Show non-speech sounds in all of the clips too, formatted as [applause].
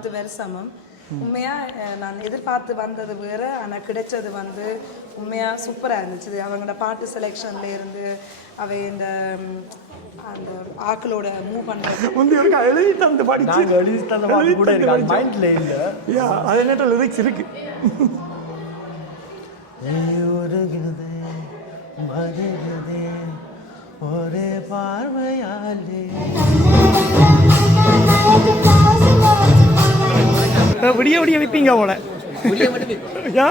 பத்து வருஷமும் உண்மையா அஹ், நான் எதிர்பார்த்து வந்தது வேற ஆனா கிடைச்சது வந்து உண்மையா சூப்பரா இருந்துச்சு. அவங்களோட பாட்டு செலெக்ஷன்ல இருந்து அவை இந்த அந்த ஆக்களோட மூவ் பண்றது. முந்தி ஒரு எழுதி தந்து படிச்சு. எழுதி தந்த பாட்டு கூட இருக்கு அது மைண்ட்ல இல்ல. யா அது நேற்று லிரிக்ஸ் இருக்கு. உருகுதே மருகுதே ஒரே பார்வையாலே. விடிய விடிய வைப்பீங்க போல யா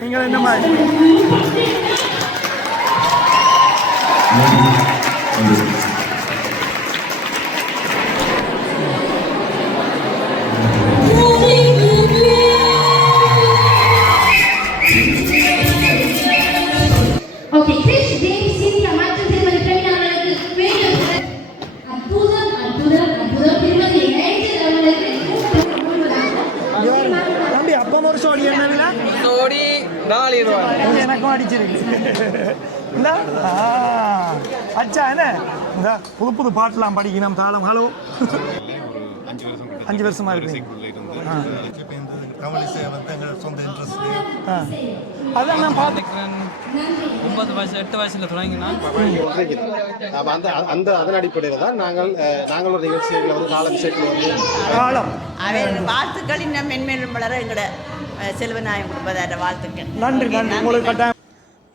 நீங்கள் என்ன மாதிரி ஓகே கிறிஷ் தேவ் சிந்தியா மற்றும் திருமதி பிரவீனா அவர்களுக்கு வேண்டும் அற்புதம் அற்புதம் அற்புதம் திருமதி ஏஞ்சல் அவர்களுக்கு தம்பி அப்பா வருஷம் அடி என்ன விழா சோடி நாலு ரூபாய் எனக்கும் அடிச்சிருக்கு இல்ல ஆ, அச்சா என்ன இந்த புது புது பாட்டெல்லாம் படிக்கணும் தாளம். ஹலோ அஞ்சு வருஷமா இருக்கு. அதான் நான் பார்த்தேன் ஒன்பது வயசு எட்டு வயசுல தொடங்கினா. அந்த அந்த அதன் அடிப்படையில் தான் நாங்கள் அஹ், நாங்கள் ஒரு நிகழ்ச்சிகளை வந்து கால விஷயத்தில் வந்து காலம். வாழ்த்துக்கள். இன்னும் மென்மேலும் வளர எங்களோட செல்வநாயகம் குடும்பத்தார வாழ்த்துக்கள். நன்றி நன்றி. உங்களுக்கு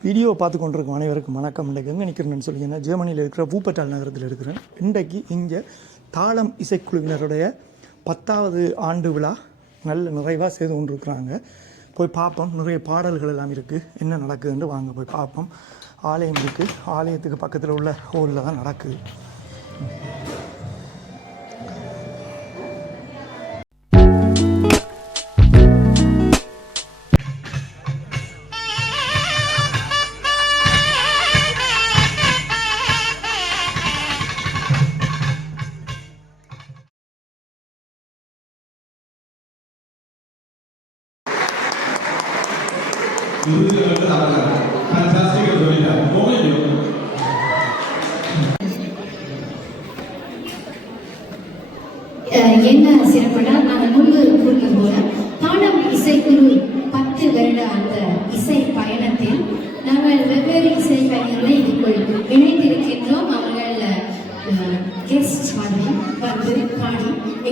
வீடியோ பார்த்து கொண்டிருக்கும் அனைவருக்கும் வணக்கம். இன்றைக்கு எங்கே நிற்கிறேன்னு சொல்லிங்கன்னா ஜெர்மனியில் இருக்கிற பூப்பட்டால் நகரத்தில் இருக்கிறேன். இன்றைக்கு இங்கே தாளம் இசைக்குழுவினருடைய பத்தாவது ஆண்டு விழா நல்ல நிறைவாக செய்து கொண்டிருக்கிறாங்க. போய் பார்ப்போம் நிறைய பாடல்கள் எல்லாம் இருக்குது என்ன நடக்குதுன்னு வாங்க போய் பார்ப்போம். ஆலயம் இருக்குது ஆலயத்துக்கு பக்கத்தில் உள்ள ஹோலில் தான் நடக்குது.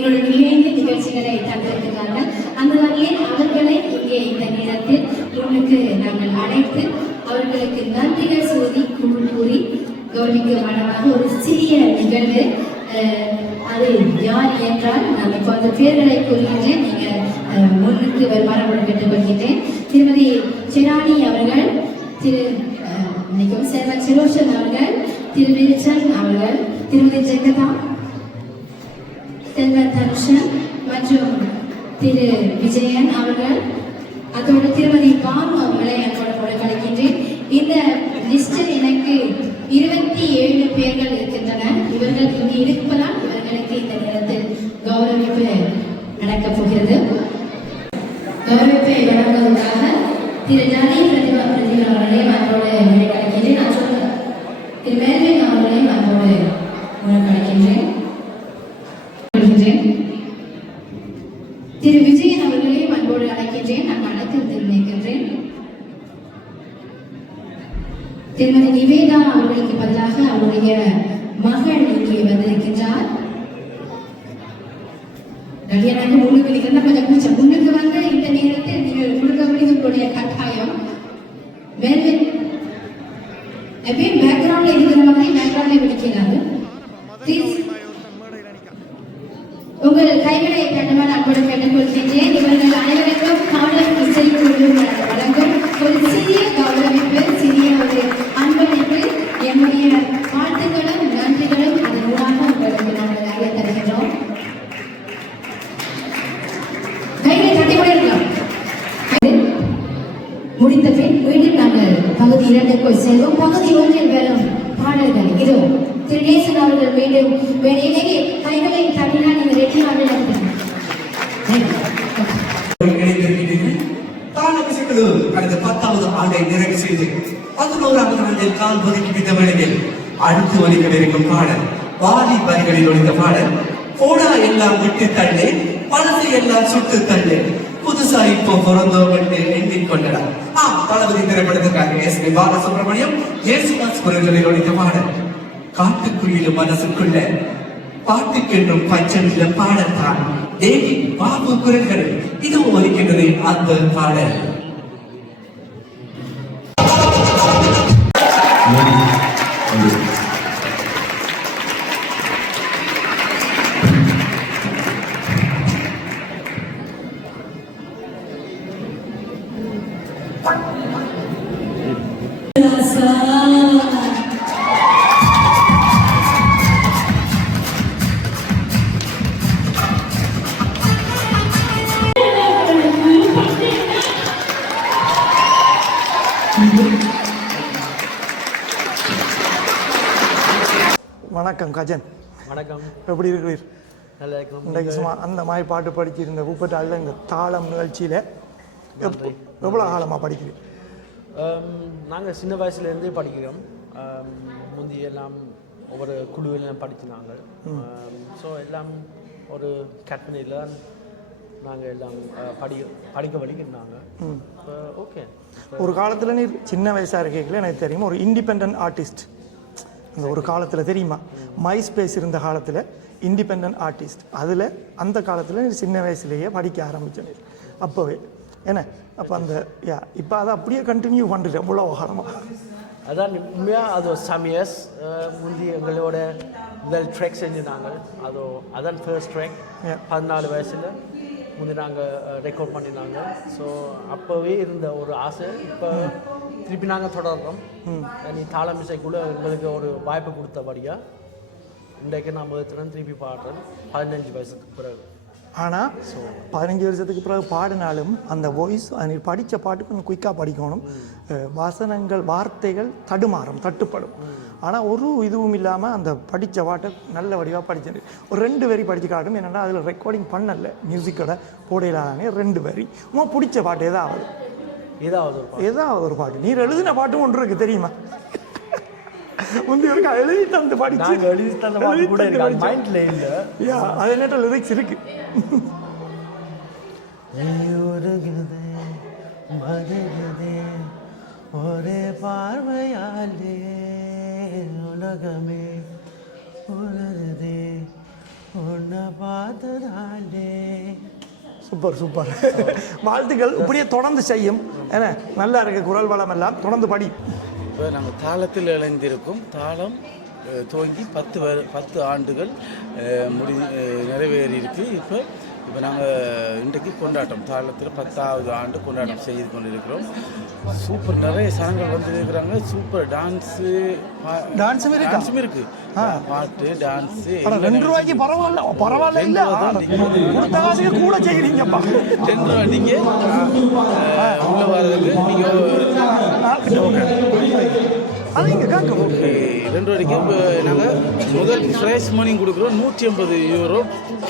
பாடி இணைந்து நிகழ்ச்சிகளை தந்திருக்கிறாங்க அந்த வகையில் அவர்களை இங்கே இந்த நேரத்தில் முன்னுக்கு நாங்கள் அழைத்து அவர்களுக்கு நன்றிகள் சோதி குழு கூறி கௌரவிக்குமானமாக ஒரு சிறிய நிகழ்வு அது யார் என்றால் நான் இப்போ அந்த பேர்களை கூறுகின்றேன். நீங்கள் முன்னுக்கு வருமானம் கேட்டுக்கொள்கின்றேன் திருமதி சிராணி அவர்கள் திரு மிகவும் மன்னிக்கவும் செல்வன் சிரோஷன் அவர்கள் திரு விருச்சன் அவர்கள் திருமதி ஜெகதா தர்ஷன் மற்றும் திரு விஜயன் அவர்கள். அதோடு திருமதி பானு அவர்களை என்னோட கூட கலைக்கின்றேன் இந்த லிஸ்டில் எனக்கு இருபத்தி ஏழு பேர்கள் இருக்கின்றன இவர்கள் இங்கு இருப்பதால் இவர்களுக்கு இந்த நேரத்தில் கௌரவிப்பு நடக்கப் போகிறது. கௌரவிப்பை வழங்குவதற்காக திரு ஜானி பிரதிபா பிரதிபா அவர்களையும் அன்போடு கலைக்கின்றேன் நான் சொல்ல திரு மேல்வின் அவர்களையும் அன்போடு கலைக்கின்றேன் கொள்கின்றேன். திரு விஜயன் அவர்களையும் அன்போடு அழைக்கின்றேன் நான் அழைத்து தெரிவிக்கின்றேன் திருமதி நிவேதா அவர்களுக்கு பதிலாக அவருடைய மகள் இங்கே வந்திருக்கின்றார். கல்யாணம் முழு முன்னுக்கு நிற்கிறதா கொஞ்சம் முடித்த பின் மீண்டும் நாங்கள் பகுதி இரண்டுக்குள் செல்வோம். பகுதி ஒன்றில் வரும் பாடல்கள் இதோ திரு நேசன் அவர்கள் மீண்டும் வேலையிலேயே கைகளை தட்டினால் நீங்கள் ரெட்டியாக தாளமிசைக்குழு கடந்த பத்தாவது ஆண்டை நிறைவு செய்து பதினோராவது ஆண்டில் கால் ஒதுக்கி விட்ட வேளையில் அடுத்து வரிகள் இருக்கும் பாடல் வாலி வரிகளில் ஒழித்த பாடல் போடா எல்லாம் விட்டு தள்ளு பழசு எல்லாம் சுட்டு தள்ளு புதுசா இப்போ பிறந்தோம் என்று எண்ணிக்கொண்டடா ஆ தளபதி திரைப்படத்திற்காக எஸ் பி பாலசுப்ரமணியம் ஜேசுதாஸ் குரல்களில் ஒழித்த பாடல் காட்டுக்குயிலும் மனசுக்குள்ள பாட்டுக்கென்றும் பச்சமில்ல பாடத்தான் தேவி பாபு குரல்கள். இதுவும் ஒலிக்கின்றது அந்த பாடல். கஜன். வணக்கம். எப்படி இருக்கிறீர்? நல்லா இன்றைக்கு சும்மா அந்த மாதிரி பாட்டு படிச்சிருந்த பூப்பட்டாளில் இந்த தாளம் நிகழ்ச்சியில் எவ்வளோ காலமாக படிக்கிறீர்? நாங்கள் சின்ன வயசுலேருந்தே படிக்கிறோம். ஆம், முந்தி எல்லாம் ஒவ்வொரு குழுவிலும் படித்து நாங்கள் ஸோ எல்லாம் ஒரு கற்பனையில் நாங்கள் எல்லாம் படி படிக்க வலிக்கிறாங்க ஓகே ஒரு காலத்தில் நீ சின்ன வயசாக இருக்கீங்களே எனக்கு தெரியும். ஒரு இண்டிபெண்ட் ஆர்டிஸ்ட் அந்த ஒரு காலத்தில் தெரியுமா? மை ஸ்பேஸ் இருந்த காலத்தில் இண்டிபெண்ட் ஆர்டிஸ்ட் அதில் அந்த காலத்தில் சின்ன வயசுலேயே படிக்க ஆரம்பிச்சேன் அப்போவே. என்ன அப்போ அந்த யா இப்போ அதை அப்படியே கண்டினியூ பண்ணுறேன் எவ்வளோ காலமாக அதான் உண்மையாக அது சமியஸ் முந்தி எங்களோட முதல் ட்ரெக் செஞ்சிருந்தாங்க. அதோ அதான் ஃபர்ஸ்ட் ட்ரெக். பதினாலு வயசில் முந்தி நாங்கள் ரெக்கார்ட் பண்ணினாங்க ஸோ அப்போவே இருந்த ஒரு ஆசை. இப்போ திருப்பி நாங்கள் தொடர்றோம் நீ தாளம் இசைக்குள்ள எங்களுக்கு ஒரு வாய்ப்பு கொடுத்தபடியா இன்றைக்கு நான் முதல் திருப்பி பாடுறேன். பதினஞ்சு வயசுக்கு பிறகு. ஆனால் பதினஞ்சு வருஷத்துக்கு பிறகு பாடினாலும் அந்த வாய்ஸ் நீ படித்த பாட்டு கொஞ்சம் குயிக்காக படிக்கணும். வாசனங்கள் வார்த்தைகள் தடுமாறும் தட்டுப்படும். ஆனால் ஒரு இதுவும் இல்லாமல் அந்த படித்த பாட்டை நல்ல வடிவாக படிச்சது ஒரு ரெண்டு வரி படிச்சு காட்டும். என்னென்னா அதில் ரெக்கார்டிங் பண்ணல மியூசிக்கோட போடையிலானே ரெண்டு வரி. உமா பிடிச்ச பாட்டு ஏதாவது. ஏதாவது ஒரு பாட்டு. ஏதாவது ஒரு பாட்டு. நீர் எழுதின பாட்டும் ஒன்று இருக்கு தெரியுமா? முந்தி ஒரு எழுதி தந்து படிச்சு. எழுதி தந்த பாட்டு கூட இருக்கு. மைண்டில் இல்லை. யா அது லிரிக்ஸ் இருக்கு. உருகுதே மருகுதே ஒரே பார்வையாலே உலகமே உலருதே. உன்னை பார்த்ததாலே சூப்பர் சூப்பர். [laughs] வாழ்த்துக்கள். இப்படியே தொடர்ந்து செய்யும். என்ன? நல்லா இருக்கு. குரல் வளம் எல்லாம். தொடர்ந்து படி. இப்போ நம்ம தாளத்தில் இணைந்திருக்கும் தாளம் துவங்கி பத்து பத்து ஆண்டுகள் முடி நிறைவேறி இருக்கு இப்போ இப்போ நாங்கள் இன்றைக்கு கொண்டாட்டம் தாளத்தில் பத்தாவது ஆண்டு கொண்டாட்டம் செய்து கொண்டிருக்கிறோம். சூப்பர் நிறைய சனங்கள் வந்து இருக்கிறாங்க சூப்பர் டான்ஸு டான்ஸும் இருக்கா? டான்ஸும் இருக்கு. பாட்டு டான்ஸு ரெண்டு ரூபாய்க்கு பரவாயில்ல பரவாயில்ல இல்ல. கூட செய்கிறீங்கப்பா ரெண்டு ரூபா நீங்கள் உள்ள வர்றதுக்கு நீங்கள் அது இங்க கேட்கும் ரெண்டு ரூபாய்க்கு இப்போ நாங்கள் முதல் ப்ரைஸ் மணி கொடுக்குறோம் நூற்றி ஐம்பது யூரோ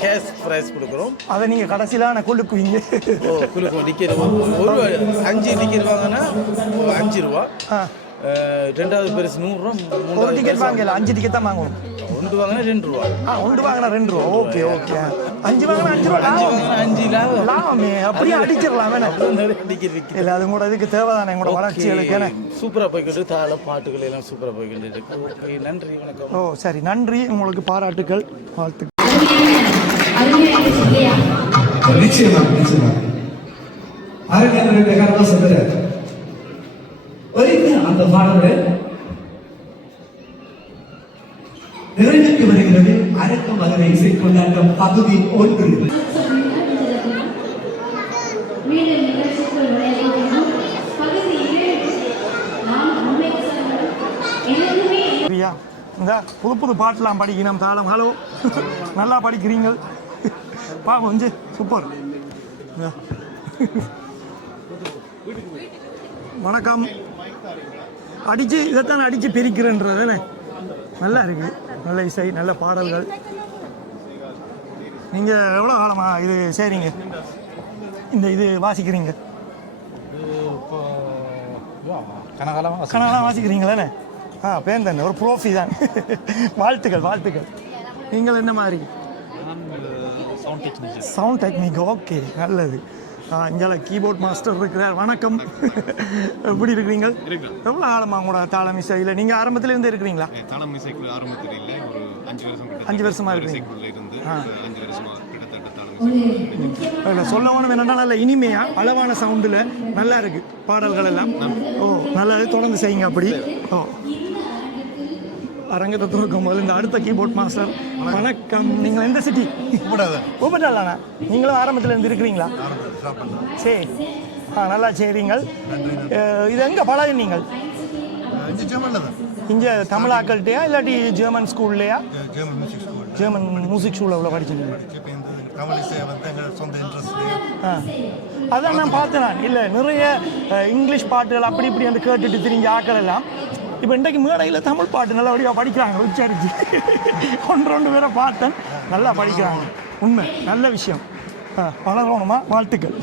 கேஷ் ப்ரைஸ் கொடுக்குறோம். அதை நீங்க கடைசியில நான் கொள்ளுக்குவீங்க ஓ கொடுக்குறோம் டிக்கெட் ஒரு அஞ்சு டிக்கெட் வாங்கினா அஞ்சு ரூபா. ரெண்டாவது பரிசு நூறுரூவா மூணாவது டிக்கெட் வாங்கல அஞ்சு. டிக்கெட் தான் வாங்கணும் ஒன்று வாங்கினா ரெண்டு ரூபா. ஆ ஒன்று வாங்கினா ரெண்டு ரூபா. Okay okay. அஞ்சு வாங்கினா அஞ்சு ரூபா. அஞ்சு லாபம். வாங்கினா அஞ்சு லாபம். லாபமே. அப்படியே அடிச்சிடலாம் இல்ல அது கூட இதுக்கு தேவைதானே எங்களோட வளர்ச்சிகளுக்கு சூப்பராக போய்கிட்டு தாள பாட்டுகள் எல்லாம் சூப்பராக போய்கிட்டு இருக்கு. ஓகே நன்றி வணக்கம். ஓ சரி நன்றி. உங்களுக்கு பாராட்டுக்கள் வாழ்த்துக்கள். நிச்சயமா நிச்சயமா. ஒலித்த அந்த பாடல் நிறைவேற்றி வருகிறது. அரக்க மகனை இசை கொண்டாட்டம் பகுதி ஒன்று. இந்த புது புது பாட்டெலாம் படிக்கணும் தாளம். ஹலோ. நல்லா படிக்கிறீங்க. பா கொஞ்சம் சூப்பர். வணக்கம். அடித்து இதைத்தான் அடித்து பிரிக்கிறேன்றது நல்லா இருக்கு. நல்ல இசை நல்ல பாடல்கள். நீங்கள் எவ்வளோ காலமா இது செய்கிறீங்க இந்த இது வாசிக்கிறீங்க? கனகாலமாக கனகலாம் வாசிக்கிறீங்களே ஆ பேர் தானே ஒரு ப்ரோஃபி தான். வாழ்த்துக்கள் வாழ்த்துக்கள். நீங்கள் என்ன மாதிரி? சவுண்ட் டெக்னிக் ஓகே நல்லது. இங்கே கீபோர்ட் மாஸ்டர் இருக்கிறார். வணக்கம். எப்படி இருக்கிறீங்க? எவ்வளோ ஆழமா உங்களோட தாளம் இசையில். நீங்கள் ஆரம்பத்துல இருந்து இருக்கிறீங்களா தாளம் இசைக்குழு ஆரம்பத்தில் இல்லை. ஒரு அஞ்சு வருஷம் அஞ்சு வருஷமா இருக்கீங்க இசைக்குழுல இருந்து அஞ்சு வருஷமா கிட்டத்தட்ட தாளம் இல்லை சொல்ல வேணும் என்னன்னா நல்ல இனிமையா அளவான சவுண்டில் நல்லா இருக்கு பாடல்கள் எல்லாம். ஓ நல்லது தொடர்ந்து செய்யுங்க அப்படி. ஓ. அரங்கத்தை துறக்கும் போது இந்த அடுத்த கீபோர்ட் மாஸ்டர் வணக்கம். நீங்கள் எந்த சிட்டி கூப்பிட்டாண்ணா நீங்களும் ஆரம்பத்தில் இருந்து இருக்கிறீங்களா? சரி. ஆ நல்லா செய்கிறீங்கள் இது எங்கே பழகுனீங்கள் இங்கே தமிழாக்கள்கிட்டயா இல்லாட்டி ஜெர்மன் ஸ்கூல்லையா ஜெர்மன் மியூசிக் ஸ்கூலில் உள்ள படிச்சிருக்கீங்க. ஆ. அதான் நான் பார்த்தேன் இல்லை நிறைய இங்கிலீஷ் பாட்டுகள் அப்படி இப்படி வந்து கேட்டுட்டு திரிஞ்சு ஆக்கள் எல்லாம் இப்போ இன்றைக்கு மேடையில் தமிழ் பாட்டு நல்லபடியாக படிக்கிறாங்க உச்சரிச்சு. ஒன்று ரெண்டு பேரை பார்த்தேன் நல்லா படிக்கிறாங்க. உண்மை நல்ல விஷயம். வளரணுமா? வாழ்த்துக்கள்.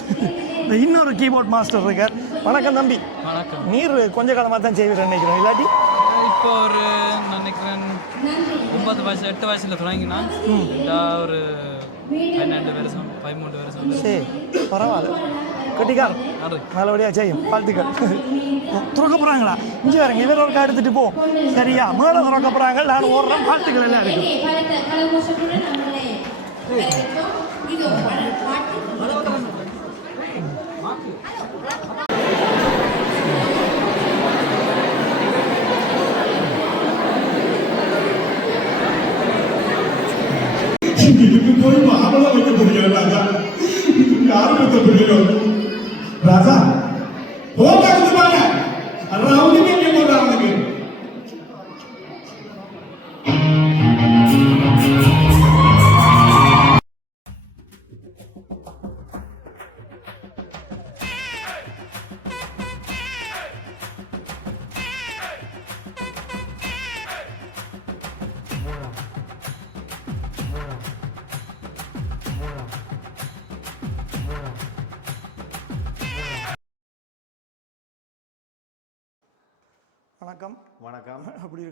இந்த இன்னொரு கீபோர்ட் மாஸ்டர் இருக்கார். வணக்கம் தம்பி. வணக்கம். நீர் கொஞ்ச காலமாக தான் செய்வீர் நினைக்கிறேன். இல்லாட்டி? இப்போ ஒரு நான் நினைக்கிறேன் ஒன்பது வயசு எட்டு வயசுல தொடங்கினா ஒரு பன்னெண்டு வருஷம் பதிமூன்று வருஷம். சரி பரவாயில்ல. கட்டிக்கார் நன்றி நல்லபடியாக செய்யும். வாழ்த்துக்கள் துறக்க போகிறாங்களா இங்கே வரங்க இவர் ஒரு எடுத்துட்டு போ. சரியா? மேலே துறக்க போகிறாங்க நான் ஓடுறேன். வாழ்த்துக்கள் எல்லாம் இருக்கு. இதுக்கு போய் மாமலம் வைக்க ராஜா இதுக்கு ஆரம்பத்தை రాజా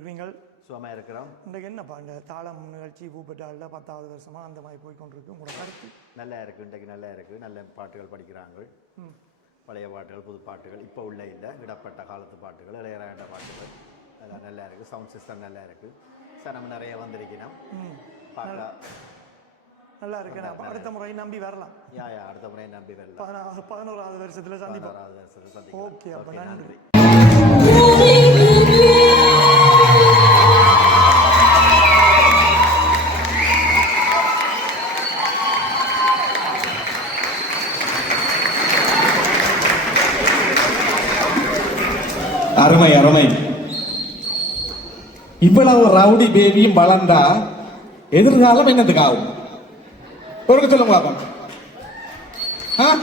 இருக்கிறீங்கள் சுகமாக இருக்கிறோம் இன்றைக்கு என்னப்பா இந்த தாளம் நிகழ்ச்சி பூப்பட்டாளில் பத்தாவது வருஷமா அந்த மாதிரி போய் கொண்டிருக்கு உங்களோட கருத்து? நல்லா இருக்கு இன்றைக்கு நல்லா இருக்கு. நல்ல பாட்டுகள் படிக்கிறாங்க. பழைய பாட்டுகள் புது பாட்டுகள். இப்போ உள்ள இல்லை. இடப்பட்ட காலத்து பாட்டுகள் இளையராண்ட பாட்டுகள். அதெல்லாம் நல்லா இருக்கு. சவுண்ட் சிஸ்டம் நல்லா இருக்கு. சனம் நிறைய வந்திருக்கணும் பார்க்க நல்லா இருக்கு. அடுத்த முறை நம்பி வரலாம். யா யா அடுத்த முறை நம்பி வரலாம். பதினா- பதினோராவது வருஷத்துல சந்திப்போம். ஓகே அப்ப நன்றி. ரவுடி பேபியும் வளர்ந்தா எதிர்காலம் என்னதுக்கு ஆகும் ஒரு சொல்லுங்க பாப்போம். ஆ?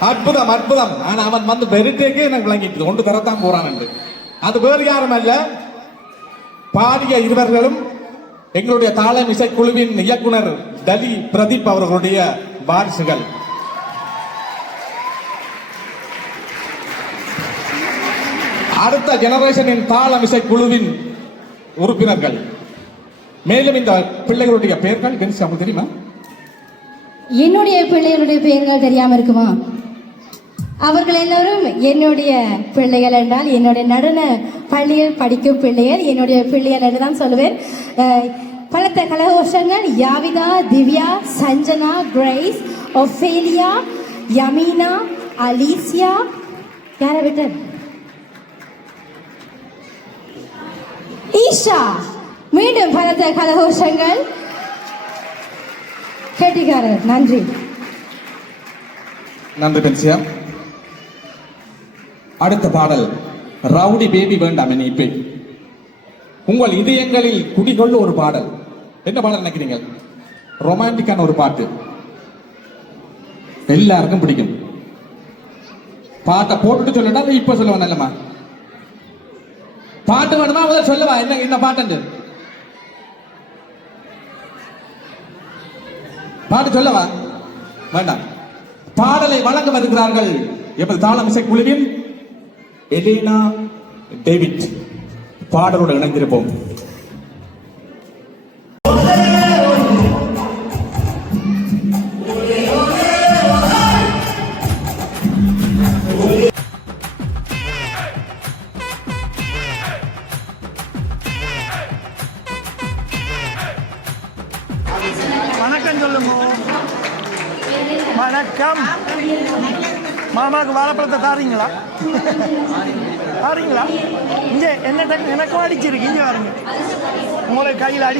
அற்புதம் அற்புதம். ஆனா அவன் வந்து பெருட்டேக்கே எனக்கு விளங்கிட்டு ஒன்று தரத்தான் போறான் என்று. அது வேறு யாரும் அல்ல பாடிய இருவர்களும் எங்களுடைய தாளம் இசைக்குழுவின் இயக்குனர் டலி பிரதீப் அவர்களுடைய வாரிசுகள். அடுத்த ஜெனரேஷனின் தாளம் இசைக்குழுவின் உறுப்பினர்கள். மேலும் இந்த பிள்ளைகளுடைய பெயர்கள் கணிச்சு உங்களுக்கு தெரியுமா? என்னுடைய பிள்ளைகளுடைய பெயர்கள் தெரியாம இருக்குமா? அவர்கள் எல்லோரும் என்னுடைய பிள்ளைகள் என்றால் என்னுடைய நடன பள்ளியில் படிக்கும் பிள்ளைகள் என்னுடைய பிள்ளைகள் என்று தான் சொல்லுவேன். பலத்த கலகோஷங்கள். யாவிதா Divya Sanjana Christ Ophelia யமீனா Alicia. யாரை விட்டு ஈஷா மீண்டும் பலத்த கலகோஷங்கள் கேட்டிக்காரர் நன்றி. நன்றி பென்சியா. அடுத்த பாடல் ரவுடி பேபி வேண்டாம் இனிப்பு உங்கள் இதயங்களில் குடிகொள்ள ஒரு பாடல். என்ன பாடல் நினைக்கிறீங்க? ரொமான்டிக்கான ஒரு பாட்டு. எல்லாருக்கும் பிடிக்கும். பாட்டை போட்டுட்டு சொல்லட்டா இப்ப சொல்லுவேன் நல்லமா பாட்டு வேணுமா முதல்ல சொல்லுவா. என்ன என்ன பாட்டு பாட்டு சொல்லவா? வேண்டாம். பாடலை வழங்க வருகிறார்கள். எமது தாளம் இசை குழுவின் எலினா டேவிட். பாடலோடு இணைந்திருப்போம்.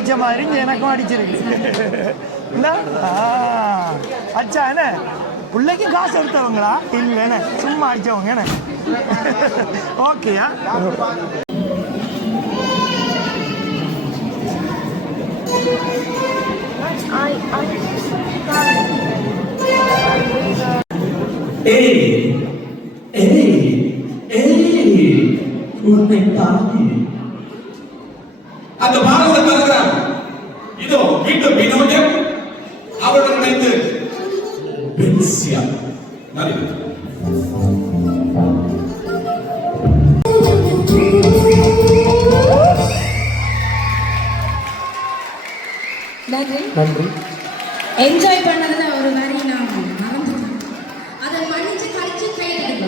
அடித்த மாதிரி எனக்கும் அடிச்சிருக்கு இல்லை அச்சா என்ன பிள்ளைக்கு காசு எடுத்தவங்களா இல்லை சும்மா அடித்தவங்க என்ன ஓகேயா ஏய் ஏய் ஏய் உன்னை தாண்டி அந்த பாரத தருகிறார் மீண்டும் வினோஜம் அவருடன் இணைந்து பென்சியா நன்றி. நன்றி. என்ஜாய் பண்ணதுல ஒரு வரி நான் மறந்துட்டேன். அதை மன்னிச்சு கழிச்சு கையெழுத்து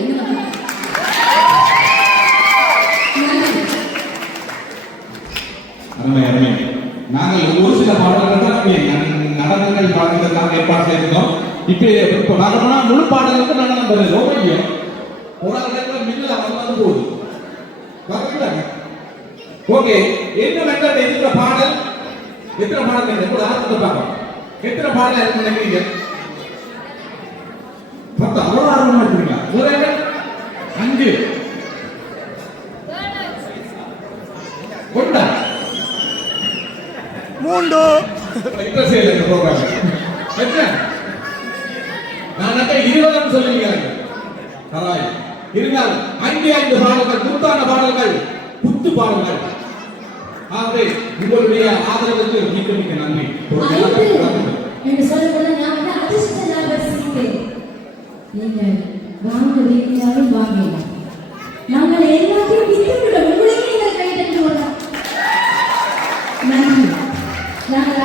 அருமை அருமை. நாங்கள் ஒரு சில பாடல்கள் தான் நடனங்கள் பாடல்கள் நாங்கள் ஏற்பாடு செய்திருந்தோம். இப்போ இப்போ நடனம்னா முழு பாடல்களுக்கு நடனம் வருது ரொம்ப ஒரு ஆள் இடத்துல மின்னல் வந்து போகுது. ஓகே என்ன மெத்தட் எத்தனை பாடல்? எத்தனை பாடல் எப்படி ஆரம்பத்தை பார்க்கலாம் எத்தனை பாடல் இருக்கு நினைக்கிறீங்க பத்து அவ்வளோ ஆர்வமா இருக்கீங்க ஒரு அஞ்சு. ஒன்றா மூண்டு இன்ட்ரெஸ்ட் இல்லை இந்த ப்ரோக்ராம் எத்தனை நான் நட்ட இருபதுன்னு சொல்லுவீங்க பரவாயில்லை இருந்தாலும் ஐந்து ஐந்து பாடல்கள் புத்தான பாடல்கள் புத்து பாடல்கள் ஆகவே உங்களுடைய ஆதரவுக்கு மிக்க மிக்க நன்றி என்று சொல்லும்போது நான் வந்து அதிர்ஷ்ட நபர் சீட்டு வாங்க வீட்டாலும் வாங்கலாம் நாங்கள் எல்லாத்தையும் விட்டுவிட உங்களையும் நீங்கள் நன்றி.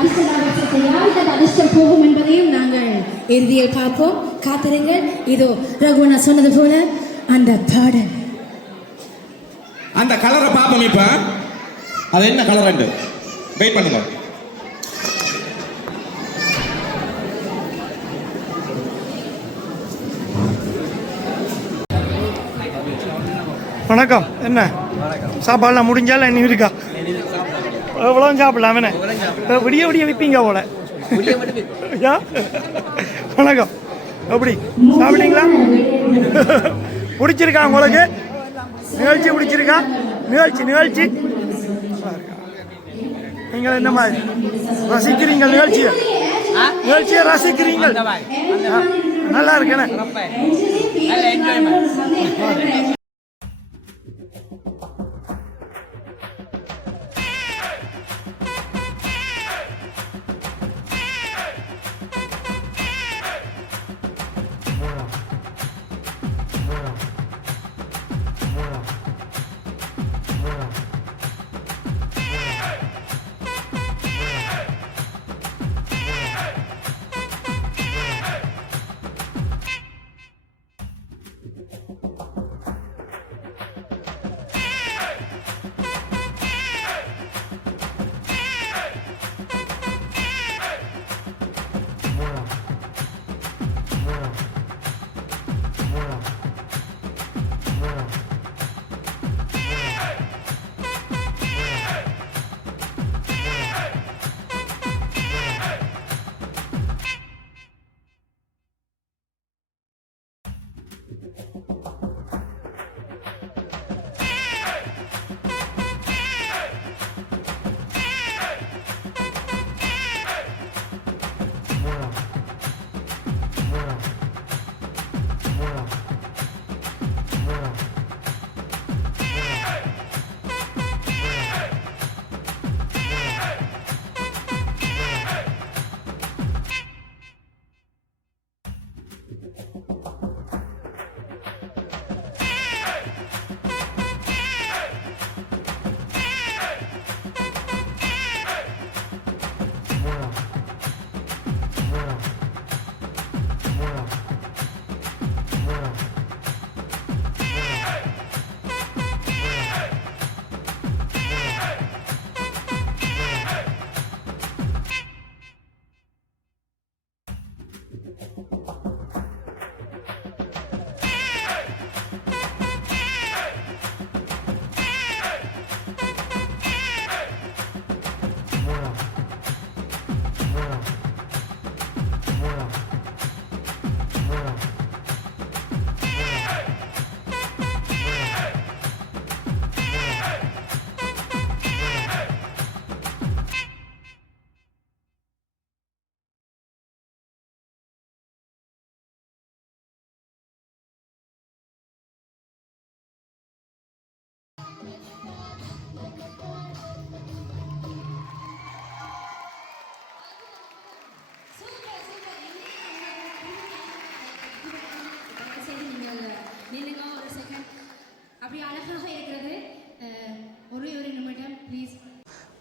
நாங்கள் அதிர்ஷ்ட நபர் சீட்டை யாருக்கு அதிர்ஷ்டம் போகும் என்பதையும் நாங்கள் இறுதியில் பார்ப்போம் காத்திருங்கள் இதோ ரகுவனா சொன்னது போல அந்த பாடல் அந்த கலரை பார்ப்போம் இப்ப அது என்ன கலர் வெயிட் பண்ணுங்க. வணக்கம். என்ன? சாப்பாடுலாம் முடிஞ்சால? இன்னும் இருக்கா? எவ்வளோ சாப்பிடலாம் இப்ப விடிய விடிய விற்பீங்க போல? வணக்கம். எப்படி? சாப்பிட்டீங்களா? பிடிச்சிருக்கா உங்களுக்கு? நிகழ்ச்சி பிடிச்சிருக்கா? நிகழ்ச்சி நிகழ்ச்சி. நீங்கள் என்ன மாதிரி? ரசிக்கிறீங்க நிகழ்ச்சியை? நிகழ்ச்சியை ரசிக்கிறீங்கள் ஆ, நல்லா இருக்கேண்ணே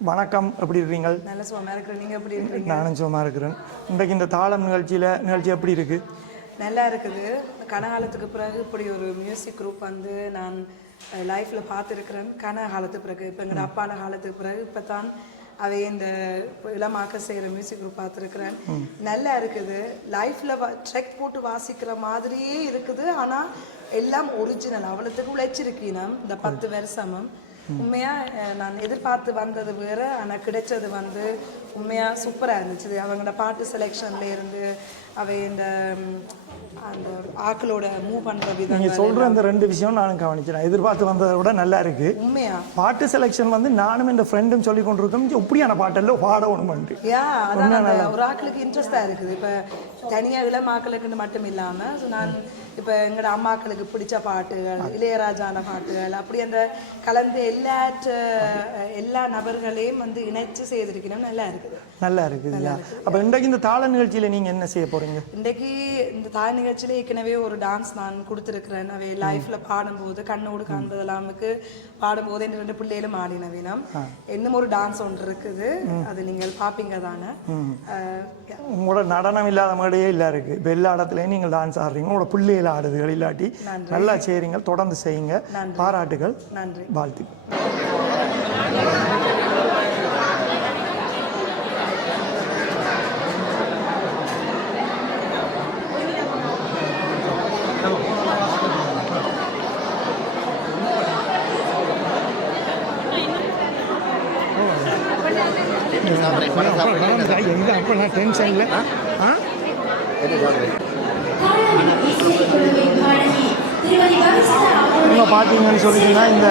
வணக்கம் எப்படி இருக்கீங்க? நல்ல சுகமாக இருக்கிறேன். நீங்கள் எப்படி இருக்கிறீங்க நானும் சும்மா இருக்கிறேன். இன்றைக்கு இந்த தாளம் நிகழ்ச்சியில் நிகழ்ச்சி எப்படி இருக்குது நல்லா இருக்குது. கனகாலத்துக்கு பிறகு இப்படி ஒரு மியூசிக் குரூப் வந்து நான் லைஃப்பில் பார்த்துருக்கிறேன். கனகாலத்துக்கு பிறகு இப்போ எங்களோட அப்பான காலத்துக்கு பிறகு இப்போ தான் அவை இந்த இளமாக்க செய்கிற மியூசிக் குரூப் பார்த்துருக்குறேன். நல்லா இருக்குது. லைஃப்பில் ட்ரெக் போட்டு வாசிக்கிற மாதிரியே இருக்குது. ஆனால் எல்லாம் ஒரிஜினல் அவ்வளோத்துக்கு உழைச்சிருக்கீனம் இந்த பத்து வருஷமும். உண்மையாக நான் எதிர்பார்த்து வந்தது வேற ஆனால் கிடைச்சது வந்து உண்மையாக சூப்பராக இருந்துச்சு. அவங்களோட பாட்டு செலெக்ஷன்ல இருந்து அவை இந்த அந்த ஆக்களோட மூவ் பண்ணுற நீங்கள் விதம் சொல்கிற அந்த ரெண்டு விஷயம் நானும் கவனிக்கிறேன். எதிர்பார்த்து வந்ததை விட நல்லா இருக்குது உண்மையா? பாட்டு செலெக்ஷன் வந்து நானும் என் ஃப்ரெண்டும் சொல்லி கொண்டிருக்கோம் இப்படியான பாட்டெல்லாம் பாடணுமெண்டு யா அதான் ஒரு ஆக்களுக்கு இன்ட்ரெஸ்டாக இருக்குது. இப்போ தனியாக இளமாக்களுக்குன்னு மட்டும் இல்லாமல் ஸோ நான் இப்போ எங்களோட அம்மாக்களுக்கு பிடிச்ச பாட்டுகள் இளையராஜான பாட்டுகள் அப்படி அந்த கலந்து எல்லா எல்லா நபர்களையும் வந்து இணைச்சு செய்திருக்கணும். நல்லா இருக்குது. நல்லா இருக்குது அப்போ இன்றைக்கு இந்த தாள நிகழ்ச்சியில் நீங்கள் என்ன செய்ய போகிறீங்க இன்றைக்கு இந்த தாய் நிகழ்ச்சியில் ஏற்கனவே ஒரு டான்ஸ் நான் கொடுத்துருக்கிறேன். அவை லைஃப்பில் பாடும்போது கண்ணோடு காண்பதெல்லாமுக்கு பாடும்போது என் ரெண்டு பிள்ளைகளும் ஆடினவினம் இன்னும் ஒரு டான்ஸ் ஒன்று இருக்குது. அது நீங்கள் பார்ப்பீங்க தானே. உங்களோட நடனம் இல்லாத மேடையே இல்லை இருக்குது இப்போ எல்லா இடத்துலையும் நீங்கள் டான்ஸ் ஆடுறீங்க. உங்களோட பிள்ளைகள் ஆடுதுகள் இல்லாட்டி நல்லா செய்கிறீங்க தொடர்ந்து செய்யுங்க. பாராட்டுகள். நன்றி. வாழ்த்து அப்போல்லாம் டென்ஷனில் ஆ? இவங்க பார்த்தீங்கன்னு சொல்லிங்கன்னா இந்த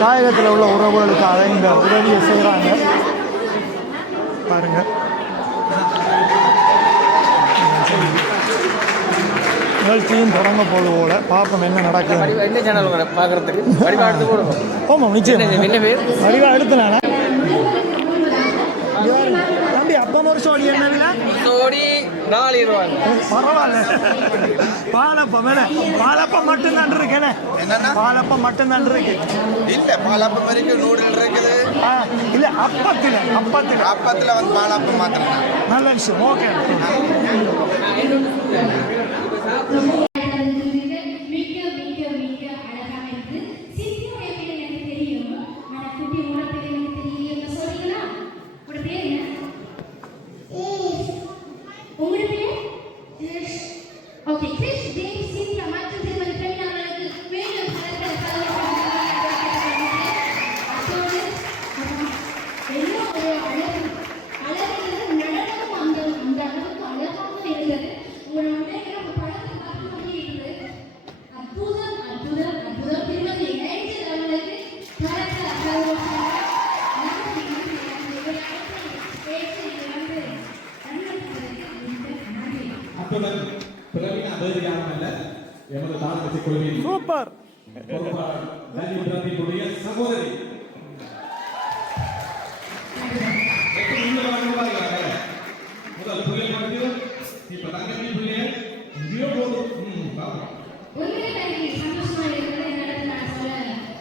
தாயகத்தில் உள்ள உறவுகளுக்காக இந்த உதவியை செய்கிறாங்க பாருங்க. நிகழ்ச்சியும் தொடங்க போது போல பார்ப்போம் என்ன நடக்குது என்ன சேனல் பார்க்குறதுக்கு? வடிவா எடுத்து போடுவோம். ஆமாம் நிச்சயம். என்ன பேர்? வடிவா எடுத்து நானே தம்பி அப்பம் ஒரு சோடி என்ன விலை? சோடி நாலு ரூபாங்க பரவாயில்ல. பாலப்பம் என்ன? பாலப்பம் மட்டும்தான் இருக்கேனே. பாலப்பம் மட்டும்தான் இருக்கு இல்ல பாலாப்பம் வரைக்கும் நூடுல் இருக்குது. ஆ, இல்ல அப்பத்தில் அப்பத்தில். அப்பத்துல வந்து பாலாப்பம் மாத்திரம் நல்ல விஷயம். ஓகே.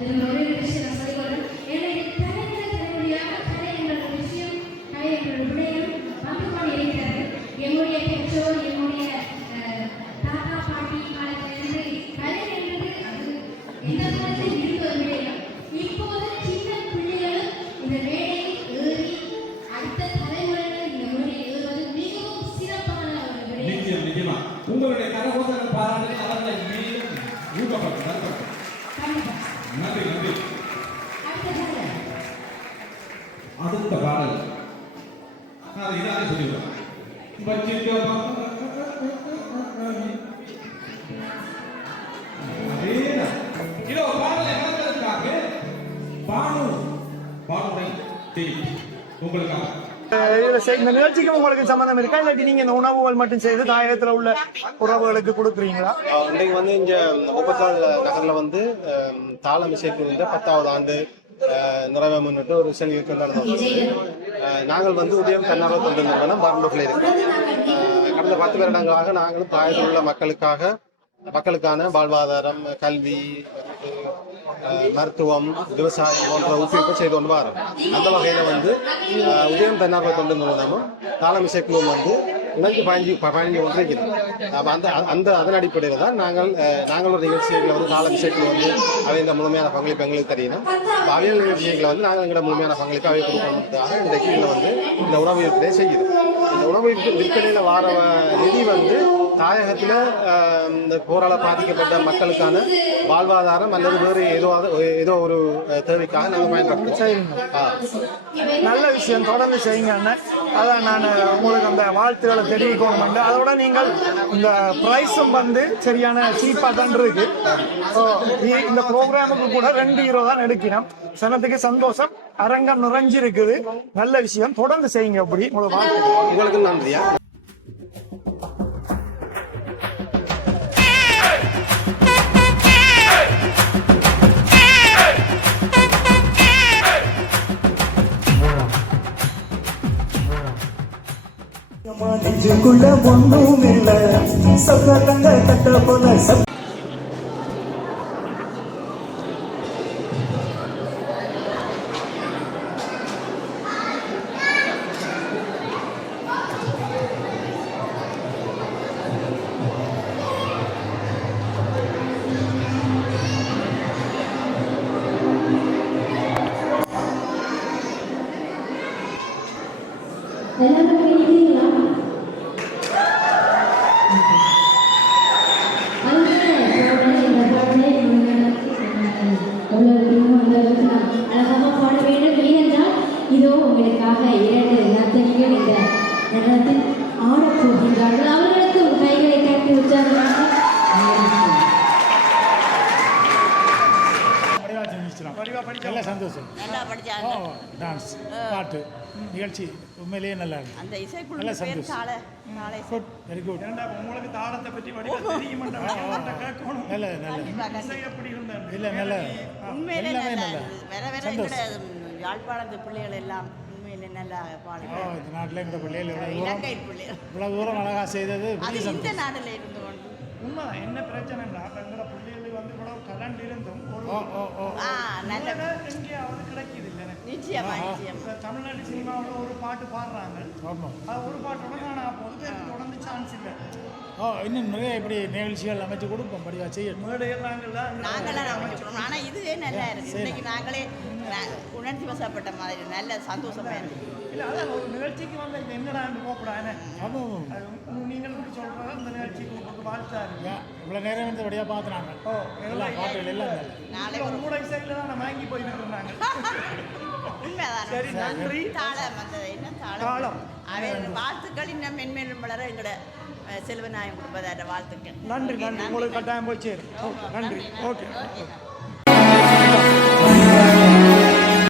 Amen. நிகழ்ச்சிக்கு உங்களுக்கு இருக்கா? இல்லாட்டி நீங்க இந்த உணவுகள் மட்டும் செய்து தாயகத்துல உள்ள உறவுகளுக்கு கொடுக்குறீங்களா? இன்னைக்கு வந்து இங்க முப்பத்தாள் நகர்ல வந்து தாளம் இசைக்குழுந்த பத்தாவது ஆண்டு நிறைவே முன்னிட்டு ஒரு செல்வி கொண்டாடுறோம் நாங்கள் வந்து உதயம் தன்னார்வ தொண்டு நிறுவனம் பாரம்பரியத்தில் இருக்கிறோம். கடந்த பத்து வருடங்களாக நாங்களும் தாயத்தில் உள்ள மக்களுக்காக மக்களுக்கான வாழ்வாதாரம் கல்வி மருத்துவம் விவசாயம் போன்ற ஊக்குவிப்பு செய்து கொண்டு வரோம் அந்த வகையில் வந்து உதயம் தன்னார்வ தொண்டு நிறுவனமும் தாளம் இசைக்குழுவும் வந்து இணைஞ்சு பயஞ்சு பயணிஞ்சு கொண்டிருக்கிறது. அப்போ அந்த அந்த அதன் அடிப்படையில் தான் நாங்கள் அஹ், நிகழ்ச்சிகளில் வந்து நாலு இசைக்குழு வந்து அவை இந்த முழுமையான பங்களிப்பு எங்களுக்கு தெரியணும் அப்ப அவையல் நிகழ்ச்சிகளை வந்து நாங்கள் எங்களோட முழுமையான பங்களிப்பு அவை கொடுக்கறதுக்காக இந்த கீழே வந்து இந்த உணவு விற்பனை செய்யுது இந்த உணவு விற்பனையில் வார நிதி வந்து தாயகத்தில் இந்த போரால பாதிக்கப்பட்ட மக்களுக்கான வாழ்வாதாரம் அல்லது வேறு ஏதோ ஏதோ ஒரு தேவைக்காக நாங்கள் பயன்படுத்துவோம் ஆ. நல்ல விஷயம் தொடர்ந்து செய்யுங்க அதான் நான் உங்களுக்கு அந்த வாழ்த்துக்களை தெரிவிக்கணும் அதோட நீங்கள் இந்த ப்ரைஸும் வந்து சரியான சீப்பாக தான் இருக்கு. இந்த ப்ரோக்ராமுக்கு கூட ரெண்டு ஹீரோ தான் எடுக்கணும். சனத்துக்கு சந்தோஷம் அரங்கம் நிறைஞ்சிருக்குது. நல்ல விஷயம் தொடர்ந்து செய்யுங்க அப்படி. உங்களுக்கு வாழ்த்து உங்களுக்கு நன்றியா? நெஞ்சுக்குள்ள ஒண்ணும் இல்ல. சொக்கத்தங்க கட்ட போல இல்ல நல்ல உண்மையிலே நல்லா. வேற வேற. எங்கட யாழ்ப்பாணத்து பிள்ளைகள் எல்லாம் உண்மையிலே நல்லா இந்த நாட்டில் எங்களோட பிள்ளைகள் இலங்கை பிள்ளைகள் இவ்வளோ தூரம் அழகா செய்தது இந்த நாட்டில் இருந்து கொண்டு உண்மை என்ன பிரச்சனைன்னா எங்களோட பிள்ளைகள் வந்து இவ்வளவு கலண்டு இருந்தும் எங்கேயாவது கிடைக்குது இல்லை. நிச்சயமா. இப்ப தமிழ்நாடு சினிமாவில் ஒரு பாட்டு பாடுறாங்க. அது ஒரு பாட்டோட நான் போது தொடர்ந்து சான்ஸ் இல்லை. ஓ இன்னும் நிறைய இப்படி நிகழ்ச்சிகள் அமைச்சு கொடுப்போம் படிவா செய்ய. மேடைகள் நாங்கள் நாங்களாம் அமைச்சிக்கிறோம் ஆனால் இதுவே நல்லா இருக்கு. இன்னைக்கு நாங்களே உணர்ச்சி வசப்பட்ட மாதிரி நல்ல சந்தோஷமா இருக்கு. இல்லை அதான் ஒரு நிகழ்ச்சிக்கு வந்து இந்த என்னடா போகக்கூடாது ஆமாம் நீங்கள் இப்படி சொல்கிறது அந்த நிகழ்ச்சிக்கு உங்களுக்கு வாழ்த்தாரு இவ்வளோ நேரம் வந்து வழியாக பார்த்துனாங்க ஓ எல்லாம் பாட்டுகள் எல்லாம் நாளை ஒரு- உங்களோட இசையில் தான் நான் வாங்கி போயிட்டு இருந்தாங்க. [laughs] உண்மைதான். சரி, நன்றி. தாளம் வந்தது. என்ன தாளம்? தாளம். அவன் வாழ்த்துக்கள் இன்னும் மென்மேலும் வளர எங்கட அஹ், செல்வநாயகம் வாழ்த்துக்கள். நன்றி நன்றி. உங்களுக்கு கட்டாயம் போய் சேரும் நன்றி. ஓகே.